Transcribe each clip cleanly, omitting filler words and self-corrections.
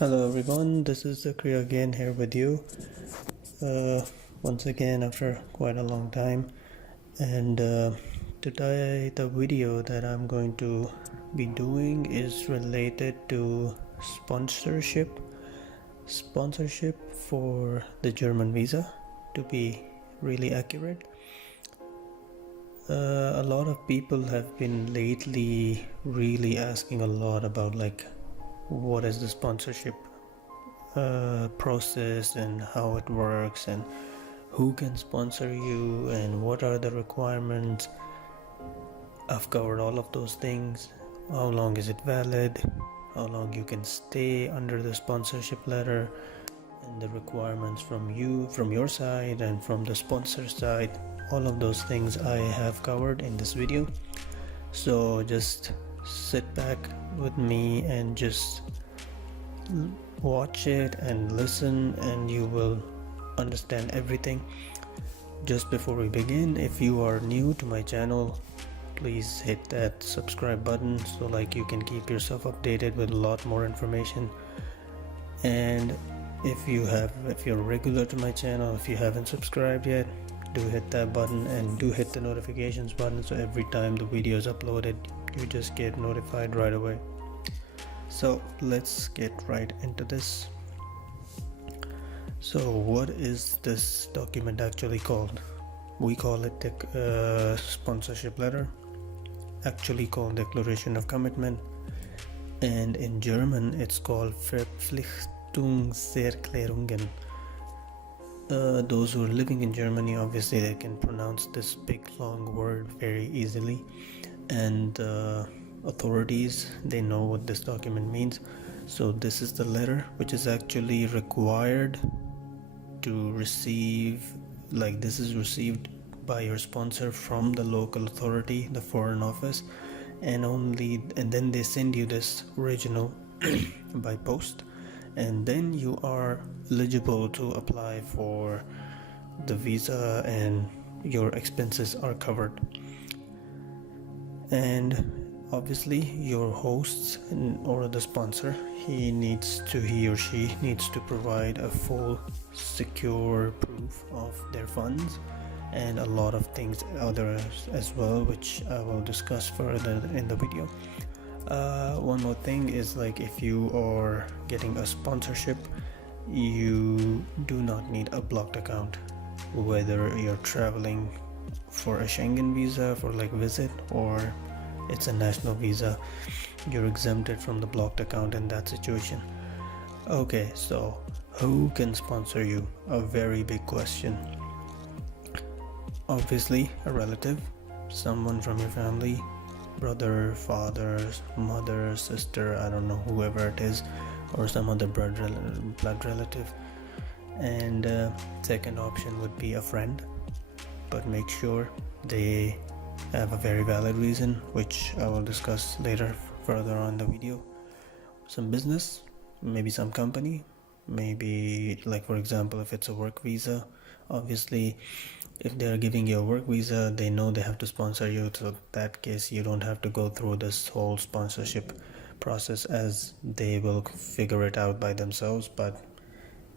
Hello everyone, this is Zakri again here with you once again after quite a long time. And today the video that I'm going to be doing is related to sponsorship for the German visa, to be really accurate. A lot of people have been lately really asking a lot about what is the sponsorship process and how it works and who can sponsor you and what are the requirements. I've covered all of those things. How long is it valid? How long you can stay under the sponsorship letter, and the requirements from your side and from the sponsor side. All of those things I have covered in this video. So just sit back with me and just watch it and listen, and you will understand everything. Just before we begin, if you are new to my channel, please hit that subscribe button so you can keep yourself updated with a lot more information. And if you're regular to my channel, if you haven't subscribed yet, do hit that button and do hit the notifications button, so every time the video is uploaded you just get notified right away. So let's get right into this. So what is this document actually called? We call it the sponsorship letter, actually called Declaration of Commitment, and in German it's called Verpflichtungserklärungen. Those who are living in Germany, obviously they can pronounce this big long word very easily, and authorities, they know what this document means. So this is the letter which is actually required to receive, this is received by your sponsor from the local authority, the foreign office, and then they send you this original by post, and then you are eligible to apply for the visa and your expenses are covered. And obviously your hosts or the sponsor, he or she needs to provide a full secure proof of their funds, and a lot of things others as well, which I will discuss further in the video. One more thing is, if you are getting a sponsorship, you do not need a blocked account, whether you're traveling for a Schengen visa for visit, or it's a national visa. You're exempted from the blocked account in that situation. Okay, so who can sponsor you? A very big question. Obviously a relative, someone from your family, brother, father, mother, sister, I don't know, whoever it is, or some other blood relative. And second option would be a friend, but make sure they have a very valid reason, which I will discuss later further on in the video. Some business, maybe some company, maybe for example, if it's a work visa, obviously if they're giving you a work visa, they know they have to sponsor you, so in that case you don't have to go through this whole sponsorship process, as they will figure it out by themselves. But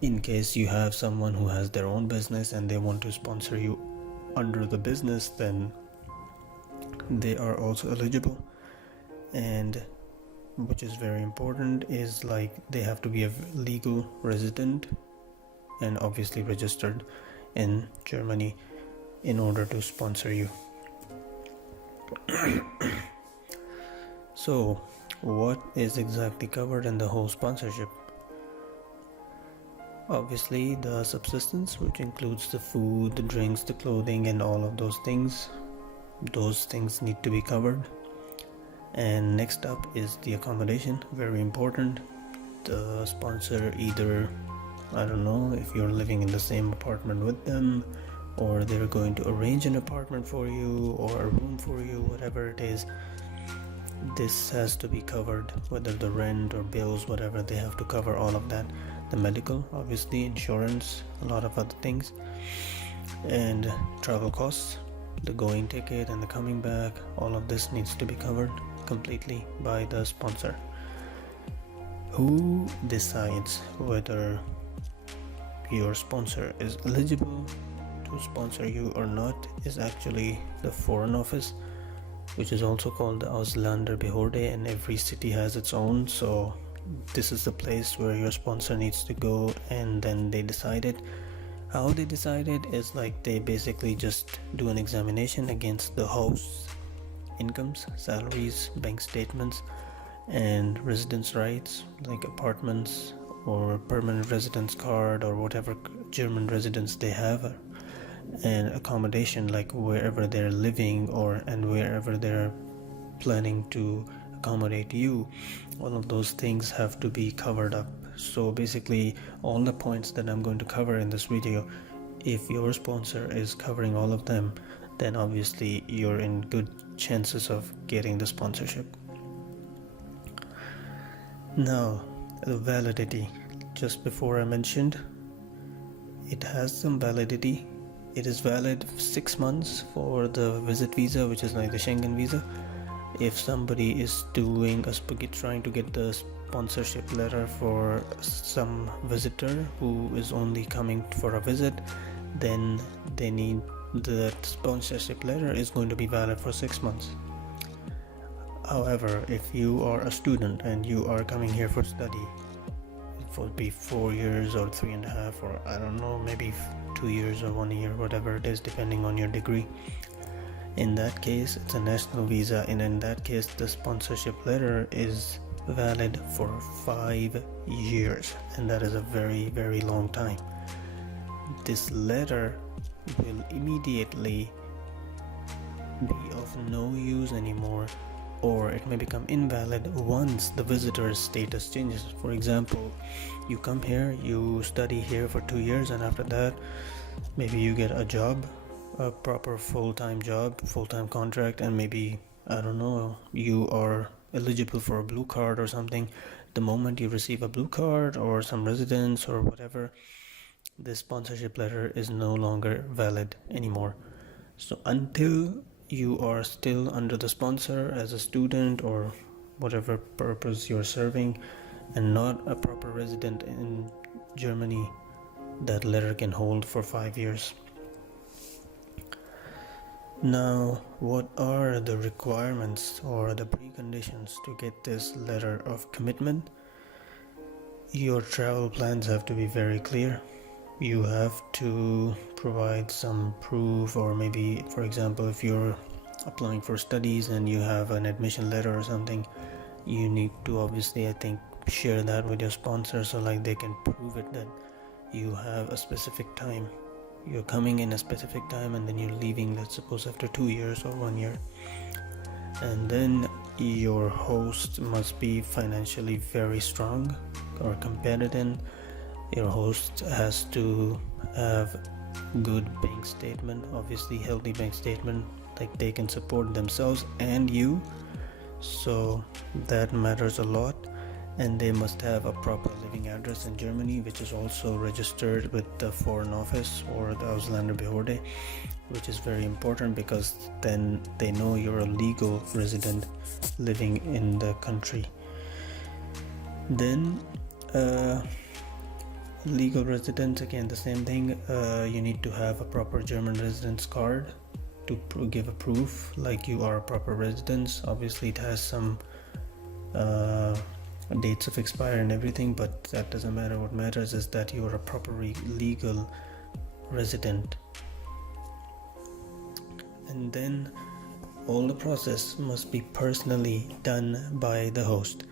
in case you have someone who has their own business and they want to sponsor you under the business, then they are also eligible. And which is very important is they have to be a legal resident and obviously registered in Germany in order to sponsor you. So what is exactly covered in the whole sponsorship? Obviously the subsistence, which includes the food, the drinks, the clothing, and all of those things. Those things need to be covered. And next up is the accommodation, very important. The sponsor, either, I don't know, if you're living in the same apartment with them, or they're going to arrange an apartment for you or a room for you, whatever it is, this has to be covered, whether the rent or bills, whatever, they have to cover all of that. The medical, obviously, insurance, a lot of other things, and travel costs, the going ticket and the coming back, all of this needs to be covered completely by the sponsor. Who decides whether your sponsor is eligible to sponsor you or not is actually the Foreign Office, which is also called the Auslanderbehörde, and every city has its own. So this is the place where your sponsor needs to go, and then they decide it. How they decide it is like they basically just do an examination against the host's incomes, salaries, bank statements, and residence rights like apartments or permanent residence card or whatever German residence they have, and accommodation like wherever they're living and wherever they're planning to accommodate you. All of those things have to be covered up. So basically all the points that I'm going to cover in this video, if your sponsor is covering all of them, then obviously you're in good chances of getting the sponsorship. Now, the validity. Just before I mentioned, it has some validity. It is valid 6 months for the visit visa, which is like the Schengen visa. If somebody is trying to get the sponsorship letter for some visitor who is only coming for a visit, then they need that sponsorship letter is going to be valid for 6 months. However, if you are a student and you are coming here for study, it would be 4 years or 3.5, or I don't know, maybe 2 years or 1 year, whatever it is, depending on your degree. In that case, it's a national visa, and in that case, the sponsorship letter is valid for 5 years, and that is a very, very long time. This letter will immediately be of no use anymore, or it may become invalid once the visitor's status changes. For example, you come here, you study here for 2 years, and after that maybe you get a job, a proper full-time job, full-time contract, and maybe, I don't know, you are eligible for a blue card or something. The moment you receive a blue card or some residence or whatever, this sponsorship letter is no longer valid anymore. So until you are still under the sponsor as a student or whatever purpose you're serving and not a proper resident in Germany, that letter can hold for 5 years. Now, what are the requirements or the preconditions to get this letter of commitment? Your travel plans have to be very clear. You have to provide some proof, or maybe, for example, if you're applying for studies and you have an admission letter or something, you need to obviously, I think, share that with your sponsor, so like they can prove it that you have a specific time. You're coming in a specific time and then you're leaving, let's suppose, after 2 years or 1 year. And then your host must be financially very strong or competent. Your host has to have good bank statement, obviously healthy bank statement, like they can support themselves and you, so that matters a lot. And they must have a proper living address in Germany, which is also registered with the Foreign Office or the Auslanderbehörde, which is very important because then they know you're a legal resident living in the country. Then legal residence, again the same thing. You need to have a proper German residence card to give a proof like you are a proper resident. Obviously it has some dates of expire and everything, but that doesn't matter. What matters is that you are a properly legal resident. And then all the process must be personally done by the host,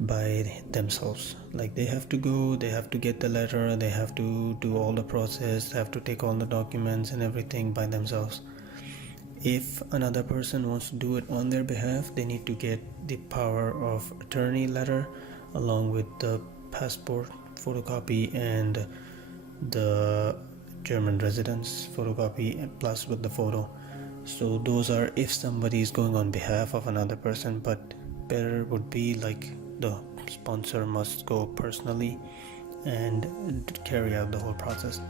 by themselves. Like they have to go, they have to get the letter, they have to do all the process, have to take all the documents and everything by themselves. If another person wants to do it on their behalf, they need to get the power of attorney letter along with the passport photocopy and the German residence photocopy plus with the photo. So those are if somebody is going on behalf of another person, but better would be like the sponsor must go personally and carry out the whole process.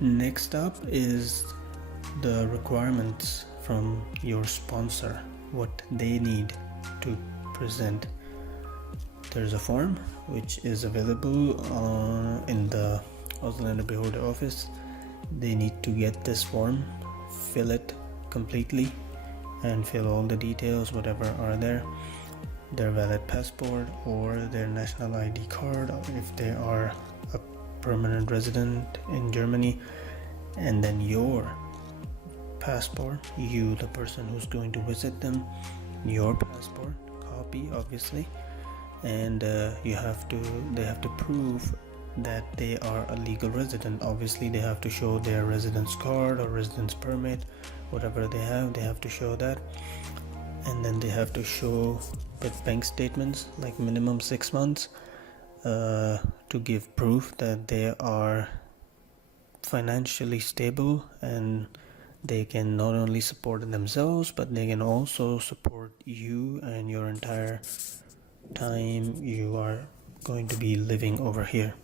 Next up is the requirements from your sponsor, what they need to present there's a form which is available in the Ausländer office. They need to get this form, fill it completely, and fill all the details whatever are there, their valid passport or their national ID card if they are a permanent resident in Germany, and then your passport, you the person who's going to visit them, your passport copy obviously, and they have to prove that they are a legal resident. Obviously they have to show their residence card or residence permit, whatever they have to show that, and then they have to show with bank statements like minimum 6 months to give proof that they are financially stable and they can not only support themselves but they can also support you and your entire time you are going to be living over here.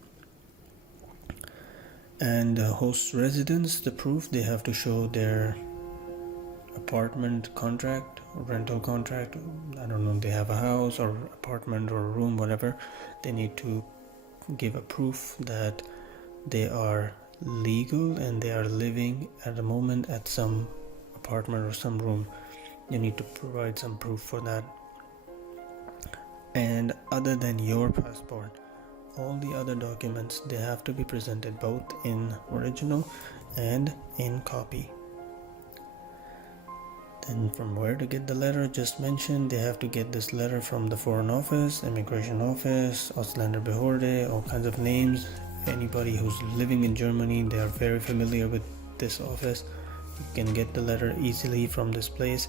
And host residents, the proof, they have to show their apartment contract or rental contract. I don't know, they have a house or apartment or a room, whatever. They need to give a proof that they are legal and they are living at the moment at some apartment or some room. You need to provide some proof for that. And other than your passport, all the other documents, they have to be presented both in original and in copy. Then from where to get the letter, just mentioned, they have to get this letter from the Foreign Office, Immigration Office, Ausländerbehörde, all kinds of names. Anybody who's living in Germany, they are very familiar with this office. You can get the letter easily from this place.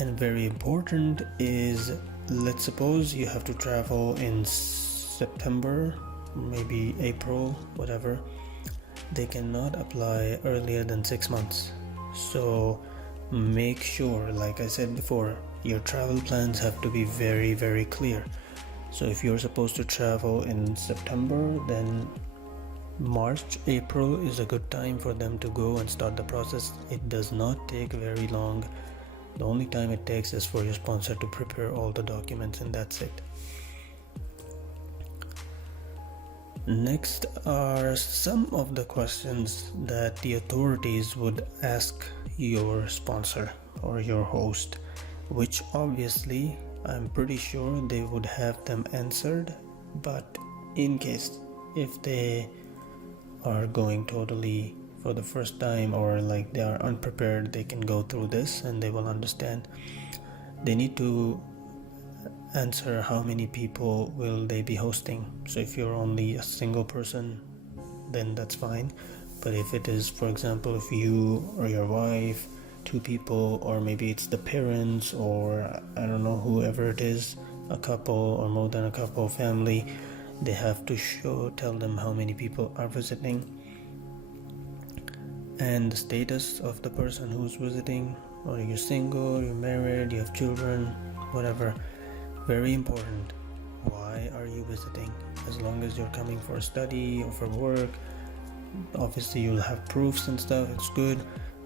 And very important is, let's suppose you have to travel in September, maybe April, whatever. They cannot apply earlier than 6 months. So make sure, like I said before, your travel plans have to be very, very clear. So if you're supposed to travel in September, then March, April is a good time for them to go and start the process. It does not take very long. The only time it takes is for your sponsor to prepare all the documents, and that's it. Next are some of the questions that the authorities would ask your sponsor or your host, which obviously I'm pretty sure they would have them answered, but in case if they are going totally for the first time or like they are unprepared, they can go through this and they will understand. They need to answer how many people will they be hosting. So if you're only a single person, then that's fine. But if it is, for example, if you or your wife, 2 people, or maybe it's the parents, or I don't know, whoever it is, a couple or more than a couple, family, they have to tell them how many people are visiting and the status of the person who's visiting. Or you're single, you're married, you have children, whatever. Very important. Why are you visiting? As long as you're coming for study or for work, obviously you'll have proofs and stuff, it's good.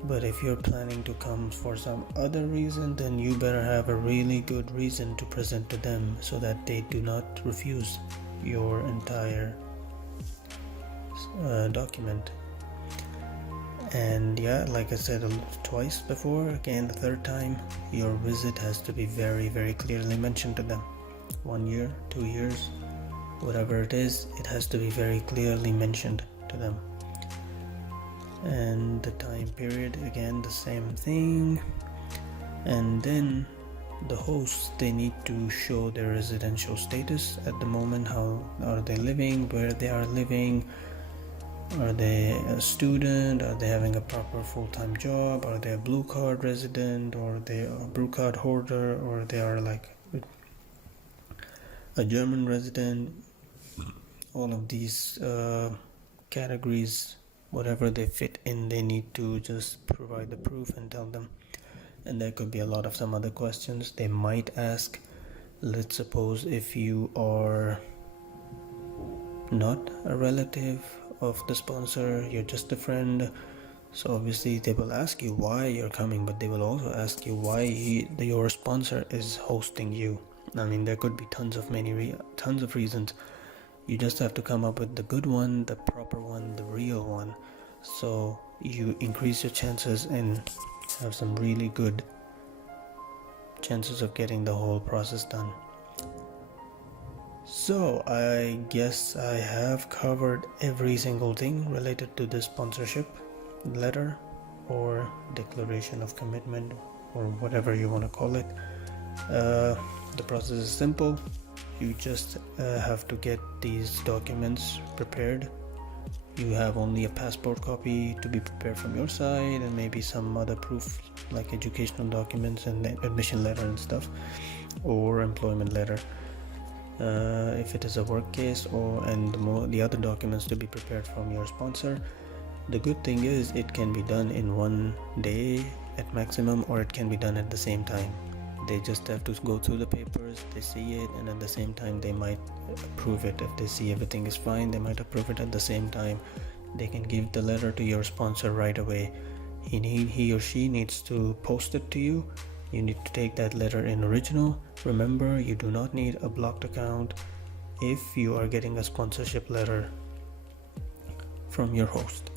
But if you're planning to come for some other reason, then you better have a really good reason to present to them so that they do not refuse your entire document. And yeah, like I said twice before, again the third time, your visit has to be very, very clearly mentioned to them. 1 year, 2 years, whatever it is, it has to be very clearly mentioned to them. And the time period, again the same thing. And then the hosts, they need to show their residential status at the moment. How are they living, where they are living, are they a student, are they having a proper full-time job, are they a blue card resident, or they are a blue card holder, or they are like a German resident. All of these categories, whatever they fit in, they need to just provide the proof and tell them. And there could be a lot of some other questions they might ask. Let's suppose if you are not a relative of the sponsor, you're just a friend, so obviously they will ask you why you're coming, but they will also ask you why your sponsor is hosting you. I mean, there could be tons of reasons. You just have to come up with the good one, the proper one, the real one, so you increase your chances and have some really good chances of getting the whole process done. So I guess I have covered every single thing related to this sponsorship letter or declaration of commitment, or whatever you want to call it. The process is simple. You just have to get these documents prepared. You have only a passport copy to be prepared from your side, and maybe some other proof like educational documents and admission letter and stuff, or employment letter if it is a work case, and the other documents to be prepared from your sponsor. The good thing is it can be done in one day at maximum, or it can be done at the same time. They just have to go through the papers, they see it, and at the same time they might approve it. If they see everything is fine, they might approve it at the same time. They can give the letter to your sponsor right away. He or she needs to post it to you. You need to take that letter in original. Remember, you do not need a blocked account if you are getting a sponsorship letter from your host.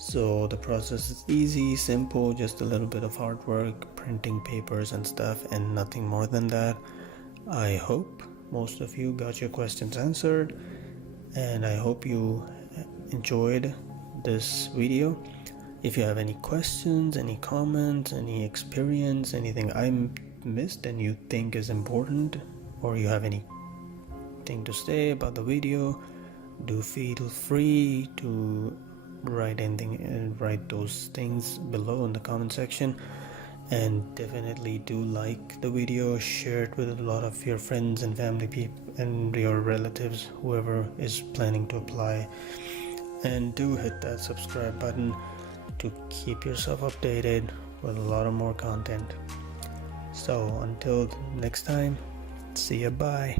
So the process is easy, simple, just a little bit of hard work, printing papers and stuff, and nothing more than that. I hope most of you got your questions answered, and I hope you enjoyed this video. If you have any questions, any comments, any experience, anything I missed and you think is important, or you have anything to say about the video, do feel free to write anything and write those things below in the comment section. And definitely do like the video, share it with a lot of your friends and family people and your relatives, whoever is planning to apply, and do hit that subscribe button to keep yourself updated with a lot of more content. So until next time, see ya, bye.